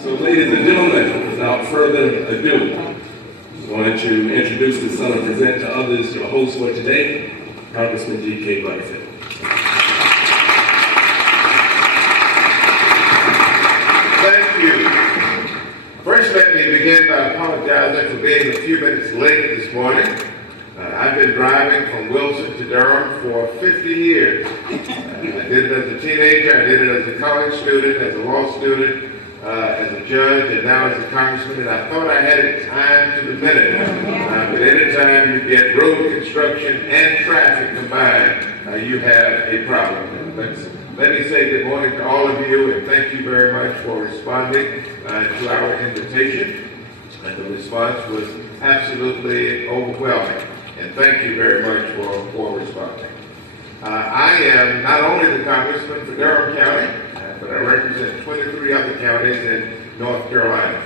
So ladies and gentlemen, without further ado, I want to introduce the son and present to others your host for today, Congressman G.K. Butterfield. Thank you. First, let me begin by apologizing for being a few minutes late this morning. I've been driving from Wilson to Durham for 50 years. I did it as a teenager, I did it as a college student, as a law student, as a judge, and now as a congressman, and I thought I had it timed to the minute. But anytime you get road construction and traffic combined, you have a problem. Let me say good morning to all of you, and thank you very much for responding to our invitation. The response was absolutely overwhelming, and thank you very much for responding. I am not only the congressman for Durham County, but I represent 23 other counties in North Carolina.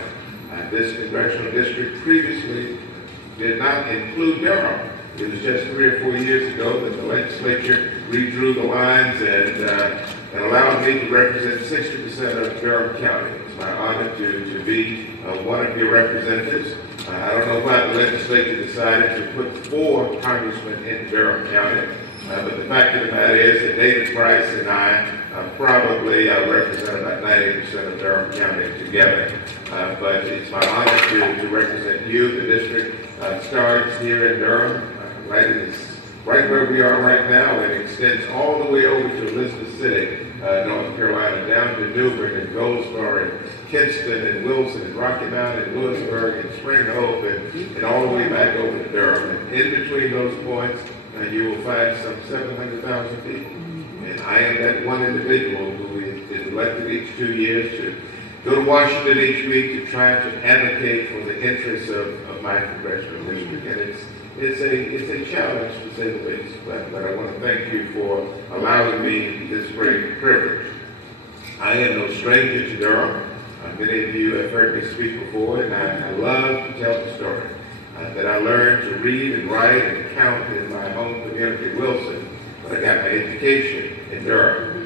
This congressional district previously did not include Durham. It was just 3 or 4 years ago that the legislature redrew the lines and allowed me to represent 60% of Durham County. It's my honor to be one of your representatives. I don't know why the legislature decided to put 4 congressmen in Durham County, but the fact of the matter is that David Price and I probably represent about 90% of Durham County together. But it's my honor to represent you. The district starts here in Durham, right where we are right now, and extends all the way over to Elizabeth City, North Carolina, down to Newbern and Goldsboro and Kinston and Wilson and Rocky Mount and Lewisburg and Spring Hope and all the way back over to Durham. And in between those points, you will find some 700,000 people. And I am that one individual who is elected each 2 years to go to Washington each week to try to advocate for the interests of my congressional district. And it's a challenge, to say the least, but I want to thank you for allowing me this great privilege. I am no stranger to Durham. Many of you have heard me speak before, and I love to tell the story that I learned to read and write and count in my home community, Wilson, but I got my education in Durham.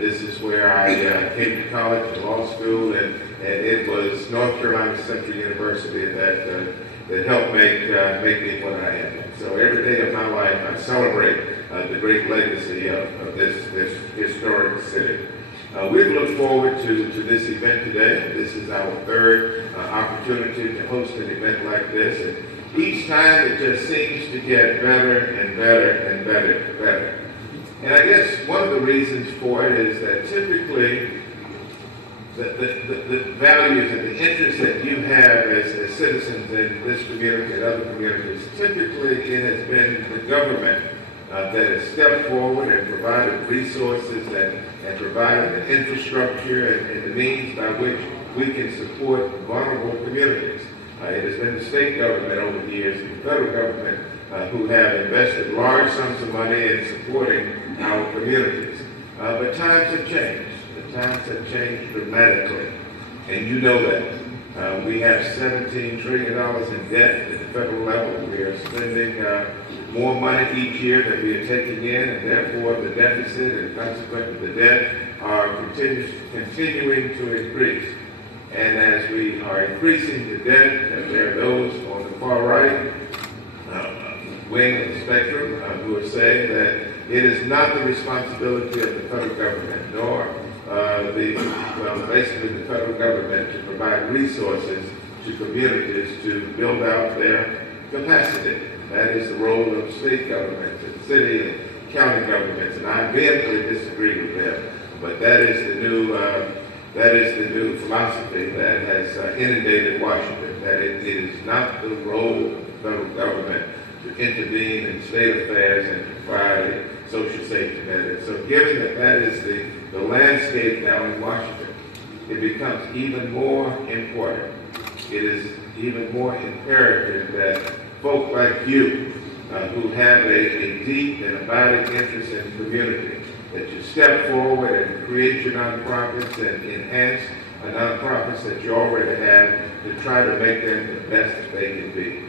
This is where I came to college and law school, and it was North Carolina Central University that helped make me what I am. So every day of my life, I celebrate the great legacy of this historic city. We've looked forward to this event today. This is our 3rd opportunity to host an event like this, and each time it just seems to get better and better and better and better. And I guess one of the reasons for it is that typically the values and the interests that you have as citizens in this community and other communities, typically it has been the government that has stepped forward and provided resources and provided the infrastructure and the means by which we can support vulnerable communities. It has been the state government over the years and the federal government who have invested large sums of money in supporting our communities. But times have changed. The times have changed dramatically, and you know that. We have $17 trillion in debt at the federal level. We are spending more money each year than we are taking in, and therefore the deficit and consequently the debt are continuing to increase. And as we are increasing the debt, there are those on the far right wing of the spectrum who are saying that it is not the responsibility of the federal government, nor basically the federal government to provide resources to communities to build out their capacity. That is the role of state governments and city and county governments, and I vehemently disagree with them. But that is the new philosophy that has inundated Washington. That it is not the role of the federal government to intervene in state affairs and to provide a social safety net. And so, given that is the landscape now in Washington, it becomes even more important. It is even more imperative that folk like you, who have a deep and abiding interest in the community, that you step forward and create your nonprofits and enhance the nonprofits that you already have to try to make them the best that they can be.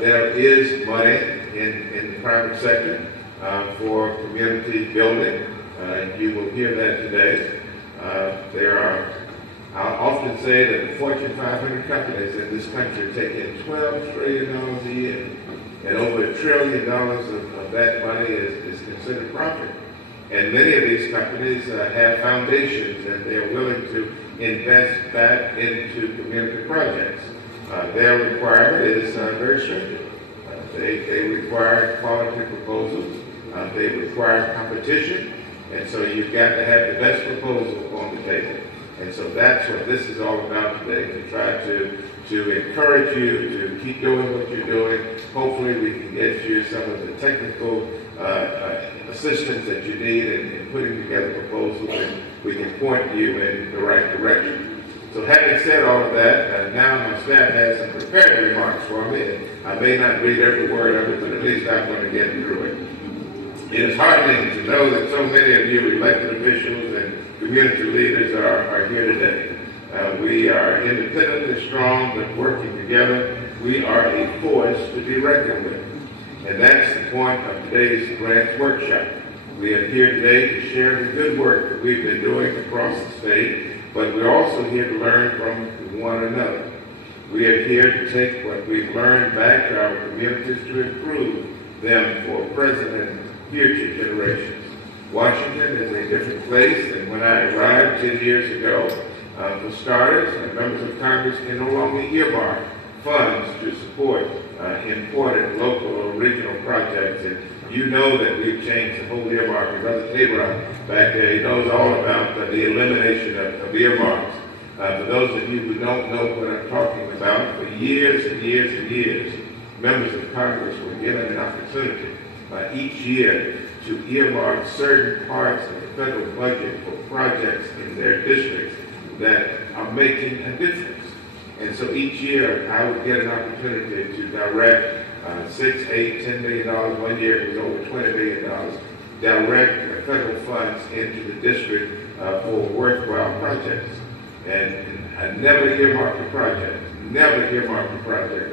There is money in the private sector for community building. You will hear that today. There are I often say that the Fortune 500 companies in this country take in $12 trillion a year, and over $1 trillion of that money is considered profit. And many of these companies have foundations that they're willing to invest back into community projects. Their requirement is very stringent. They require quality proposals. They require competition. And so you've got to have the best proposal on the table. And so that's what this is all about today, to try to encourage you to keep doing what you're doing. Hopefully we can get you some of the technical assistance that you need in putting together proposals, and we can point you in the right direction. So having said all of that, now my staff has some prepared remarks for me. I may not read every word of it, but at least I'm going to get through it. It is heartening to know that so many of you elected officials and community leaders are here today. We are independently strong, but working together, we are a force to be reckoned with. And that's the point of today's grants workshop. We are here today to share the good work that we've been doing across the state, but we're also here to learn from one another. We are here to take what we've learned back to our communities to improve them for present and future generations. Washington is a different place than when I arrived 10 years ago. For starters, members of Congress can no longer earmark funds to support important local or regional projects. And you know that we've changed the whole earmark. Brother Tabor back there, he knows all about the elimination of earmarks. For those of you who don't know what I'm talking about, for years and years and years, members of Congress were given an opportunity each year to earmark certain parts of the federal budget for projects in their districts that are making a difference. And so each year I would get an opportunity to direct $6, $8, $10 million. One year it was over $20 million, direct federal funds into the district for worthwhile projects. And I never earmarked a project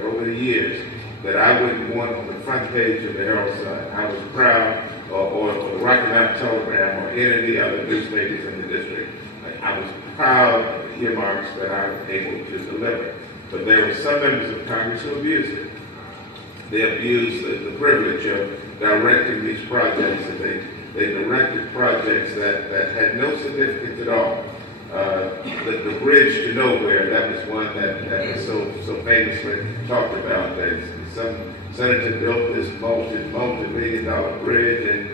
over the years that I wouldn't want on the front page of the Herald Sun. I was proud, or the Rocky Mountain Telegram, or any of the other newspapers in the district. I was proud of the earmarks that I was able to deliver. But there were some members of Congress who abused it. They abused the privilege of directing these projects, and they directed projects that had no significance at all. The bridge to nowhere, that was one that was so famously talked about. That some senator built this multi-million-dollar bridge, and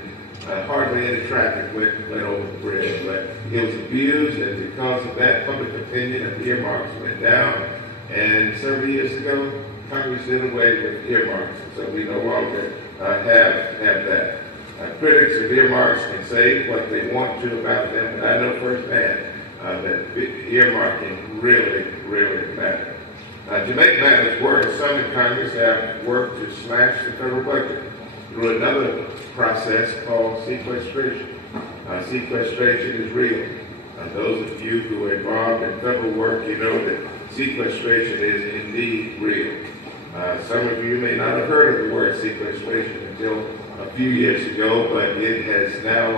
hardly any traffic went over the bridge. But it was abused, and because of that, public opinion of earmarks went down. And several years ago, Congress did away with earmarks, so we no longer have that. Critics of earmarks can say what they want to about them, but I know firsthand that earmarking really matters. To make matters worse, some in Congress have worked to slash the federal budget through another process called sequestration. Sequestration is real. Those of you who are involved in federal work, you know that sequestration is indeed real. Some of you may not have heard of the word sequestration until a few years ago, but it has now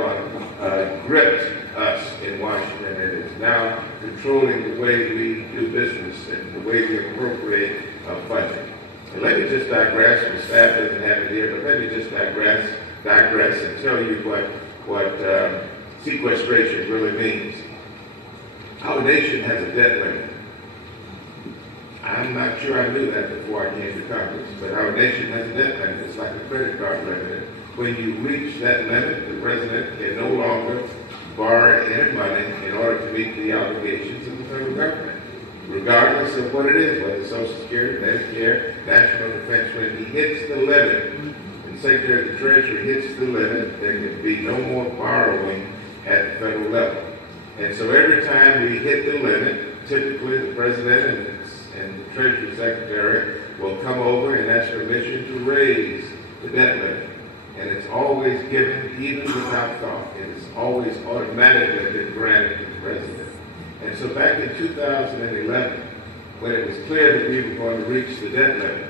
gripped us in Washington, and it's now controlling the way we do business and the way we appropriate funding. And let me just digress, the staff doesn't have it here, but let me just digress and tell you what sequestration really means. Our nation has a debt limit. I'm not sure I knew that before I came to Congress, but our nation has a debt limit. It's like a credit card limit. When you reach that limit, the president can no longer borrow any money in order to meet the obligations of the federal government, regardless of what it is, whether it's Social Security, Medicare, National Defense. When he hits the limit, and Secretary of the Treasury hits the limit, there can be no more borrowing at the federal level. And so every time we hit the limit, typically the president and the Treasury Secretary will come over and ask permission to raise the debt limit. And it's always given, even without thought. It is always automatically been granted to the president. And so back in 2011, when it was clear that we were going to reach the debt limit,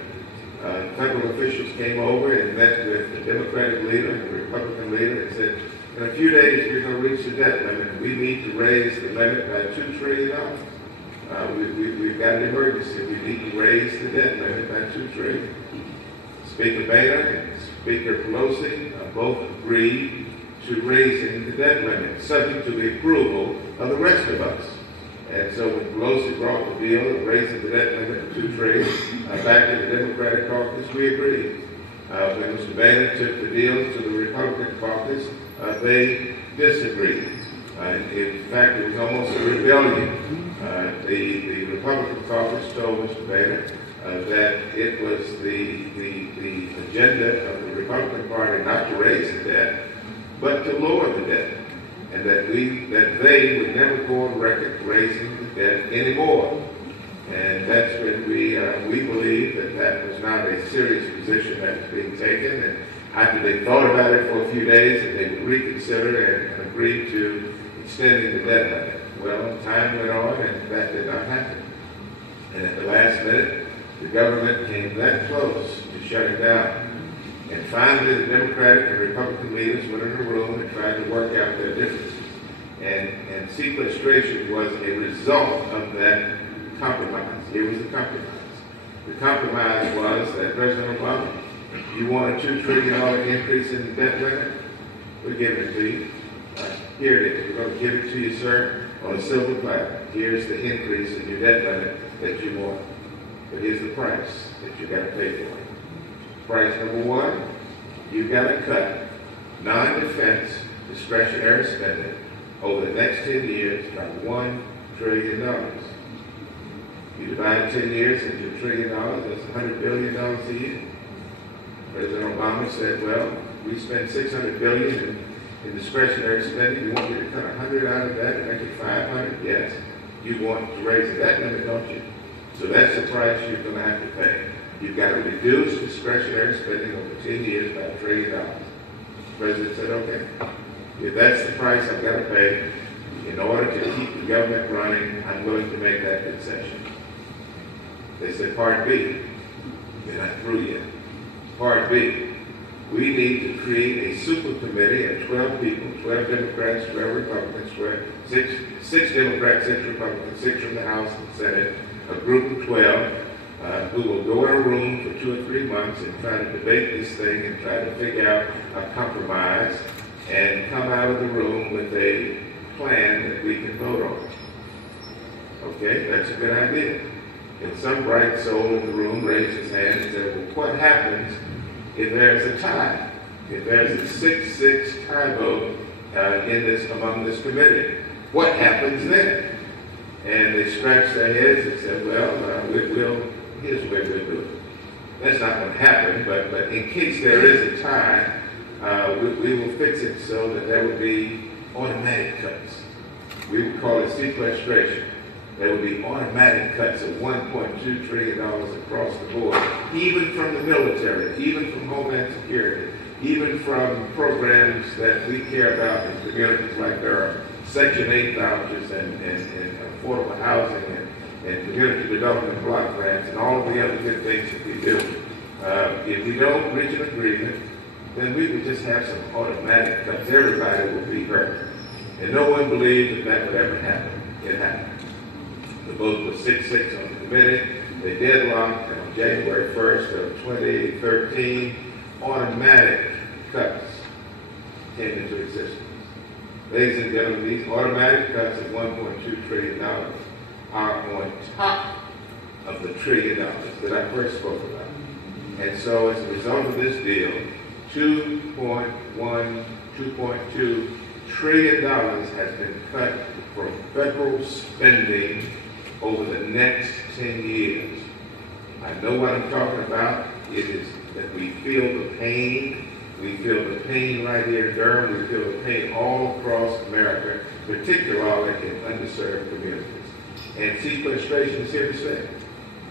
federal officials came over and met with the Democratic leader and the Republican leader and said, in a few days we're going to reach the debt limit. We need to raise the limit by $2 trillion. We've got an emergency. We need to raise the debt limit by $2 trillion. Speaker Boehner and Speaker Pelosi both agreed to raising the debt limit, subject to the approval of the rest of us. And so when Pelosi brought the bill of raising the debt limit to $2 trillion back to the Democratic caucus, we agreed. When Mr. Boehner took the deal to the Republican caucus, they disagreed. In fact, it was almost a rebellion. The Republican caucus told Mr. Boehner that it was the agenda of the Republican Party not to raise the debt, but to lower the debt, and that they would never go on record raising the debt anymore. And that's when we believe that was not a serious position that was being taken. And after they thought about it for a few days, and they would reconsider and agree to extending the debt limit. Well, time went on, and that did not happen. And at the last minute, the government came that close to shutting down. And finally, the Democratic and Republican leaders went in a room and tried to work out their differences. And sequestration was a result of that compromise. It was a compromise. The compromise was that President Obama, you want a $2 trillion increase in the debt limit? We're giving it to you. Here it is. We're going to give it to you, sir, on a silver platter. Here's the increase in your debt limit that you want. But here's the price that you got to pay for it. Price number one, you've got to cut non-defense discretionary spending over the next 10 years by $1 trillion. You divide 10 years into $1 trillion, that's $100 billion a year. President Obama said, well, we spend $600 billion in discretionary spending. You want me to cut 100 out of that and make it 500? Yes. You want to raise the debt limit, don't you? So that's the price you're going to have to pay. You've got to reduce discretionary spending over 10 years by $1 trillion. The president said, okay, if that's the price I've got to pay, in order to keep the government running, I'm willing to make that concession. They said, Part B, you're not through yet. Part B, we need to create a super committee of 12 people, 12 Democrats, 12 Republicans, 6 Democrats, 6 Republicans, 6 from the House and Senate, a group of 12 who will go in a room for 2 or 3 months and try to debate this thing and try to figure out a compromise and come out of the room with a plan that we can vote on. Okay, that's a good idea. And some bright soul in the room raised his hand and said, well, what happens if there's a tie? If there's a 6-6 tie vote among this committee? What happens then? And they scratched their heads and said, well, here's the way we'll do it. That's not going to happen, but in case there is a tie, we will fix it so that there will be automatic cuts. We would call it sequestration. There would be automatic cuts of $1.2 trillion across the board, even from the military, even from Homeland Security, even from programs that we care about in communities like Durham, Section 8 vouchers and affordable housing and community development block grants and all of the other good things that we do. If we don't reach an agreement, then we would just have some automatic cuts. Everybody will be hurt. And no one believed that would ever happen. It happened. The vote was 6-6 on the committee. They deadlocked on January 1st of 2013. Automatic cuts came into existence. Ladies and gentlemen, these automatic cuts of $1.2 trillion are on top of the $1 trillion that I first spoke about. And so as a result of this deal, $2.2 trillion has been cut from federal spending over the next 10 years. I know what I'm talking about. It is that we feel the pain. We feel the pain right here in Durham. We feel the pain all across America, particularly in underserved communities. And sequestration is here to stay.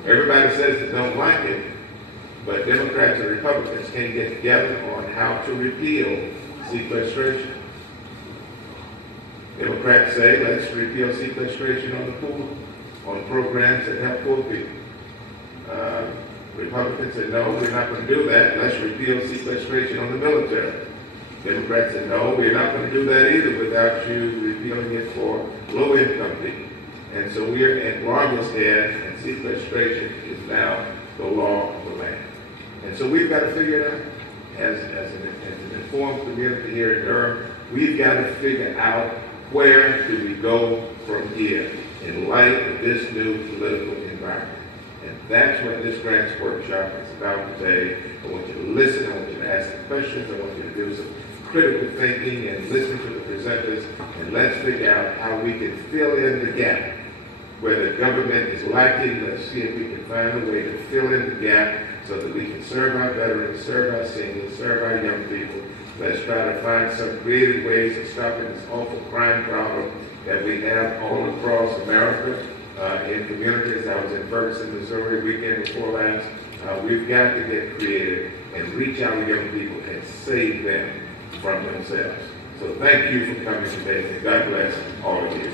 Everybody says they don't like it, but Democrats and Republicans can't get together on how to repeal sequestration. Democrats say, let's repeal sequestration on the poor, on programs that help poor people. Republicans said, no, we're not going to do that. Let's repeal sequestration on the military. Democrats said, no, we're not going to do that either without you repealing it for low-income people. And so we're at Marvel's head, and sequestration is now the law of the land. And so we've got to figure it out. As an informed community here in Durham, we've got to figure out where do we go from here in light of this new political environment. And that's what this grants workshop is about today. I want you to listen, I want you to ask some questions, I want you to do some critical thinking and listen to the presenters, and let's figure out how we can fill in the gap. Where the government is lacking, let's see if we can find a way to fill in the gap so that we can serve our veterans, serve our seniors, serve our young people. Let's try to find some creative ways of stopping this awful crime problem that we have all across America in communities. I was in Ferguson, Missouri, weekend before last. We've got to get creative and reach our young people and save them from themselves. So thank you for coming today, and God bless all of you.